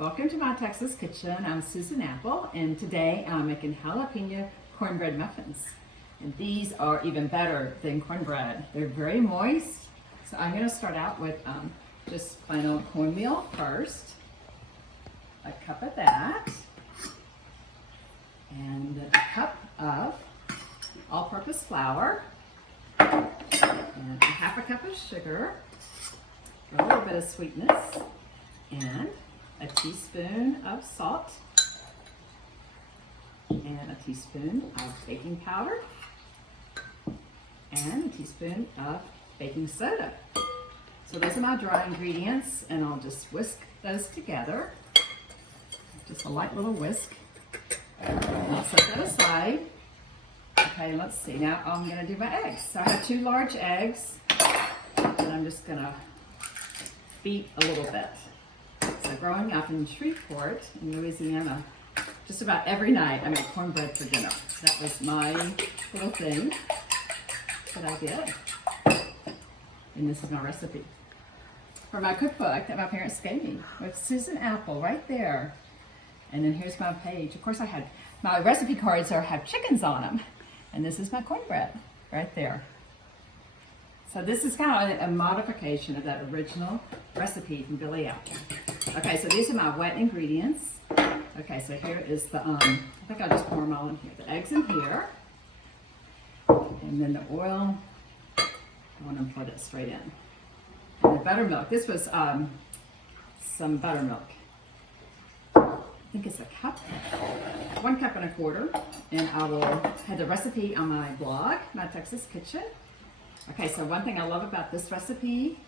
Welcome to my Texas kitchen. I'm Susan Apple, and today I'm making jalapeno cornbread muffins. And these are even better than cornbread. They're very moist. So I'm going to start out with just plain old cornmeal first. A cup of that. And a cup of all-purpose flour. And a half a cup of sugar. For a little bit of sweetness. And a teaspoon of salt. And a teaspoon of baking powder. And a teaspoon of baking soda. So those are my dry ingredients, and I'll just whisk those together. Just a light little whisk. And I'll set that aside. Okay, let's see. Now I'm going to do my eggs. So I have 2 large eggs, and I'm just going to beat a little bit. So growing up in Shreveport, in Louisiana, just about every night I made cornbread for dinner. That was my little thing that I did. And this is my recipe for my cookbook that my parents gave me with Susan Apple right there. And then here's my page. Of course, I had my recipe cards have chickens on them. And this is my cornbread right there. So this is kind of a modification of that original recipe from Billy Apple. Okay, so these are my wet ingredients. Okay, so here is the, I think I'll just pour them all in here. The eggs in here. And then the oil, I want to pour that straight in. And the buttermilk, this was some buttermilk. I think it's a cup, 1 cup and a quarter. And I will have the recipe on my blog, My Texas Kitchen. Okay, so one thing I love about this recipe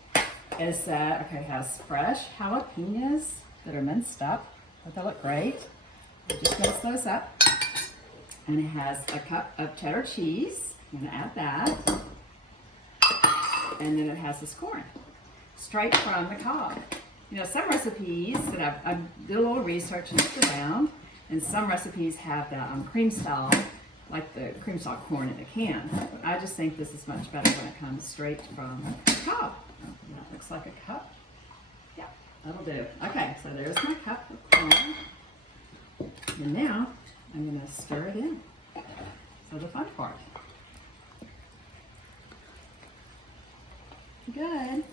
is that, okay, it has fresh jalapenos that are minced up. But they look great. I'll just mince those up. And it has a cup of cheddar cheese. I'm going to add that. And then it has this corn, straight from the cob. You know, some recipes that I did a little research and looked around, and some recipes have the cream style, like the cream style corn in a can. But I just think this is much better when it comes straight from the cob. That looks like a cup. Yeah, that'll do. Okay, so there's my cup of corn. And now I'm going to stir it in. So the fun part. Good.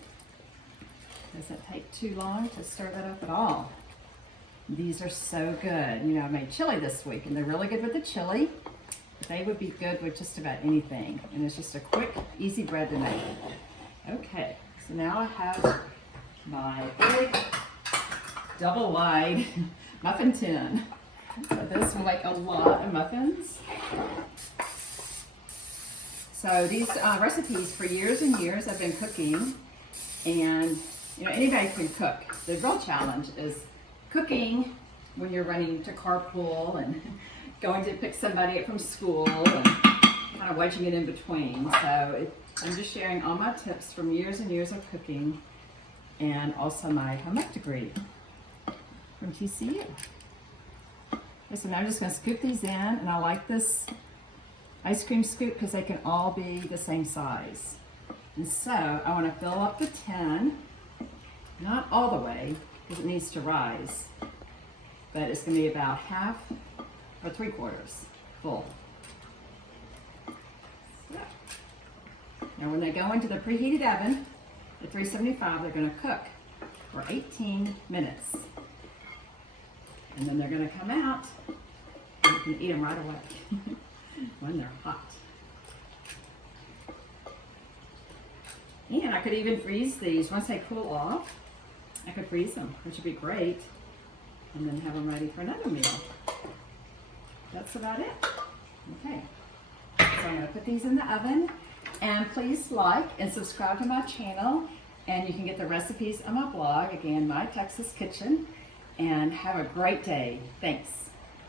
Doesn't take too long to stir that up at all. These are so good. You know, I made chili this week, and they're really good with the chili. They would be good with just about anything. And it's just a quick, easy bread to make. Okay, so now I have my big, double-wide muffin tin. So this will make a lot of muffins. So these recipes, for years and years I've been cooking, and you know, anybody can cook. The real challenge is cooking when you're running to carpool and going to pick somebody up from school and kind of wedging it in between. So I'm just sharing all my tips from years and years of cooking, and also my home ec degree from TCU. Okay, so now I'm just going to scoop these in, and I like this ice cream scoop because they can all be the same size. And so I want to fill up the tin, not all the way because it needs to rise, but it's going to be about half or 3/4 full. So, now when they go into the preheated oven at 375, they're going to cook for 18 minutes. And then they're going to come out, and you can eat them right away when they're hot. And I could even freeze these. Once they cool off, I could freeze them, which would be great, and then have them ready for another meal. That's about it. Okay, so I'm going to put these in the oven, and please like and subscribe to my channel, and you can get the recipes on my blog, again, My Texas Kitchen, and have a great day. Thanks.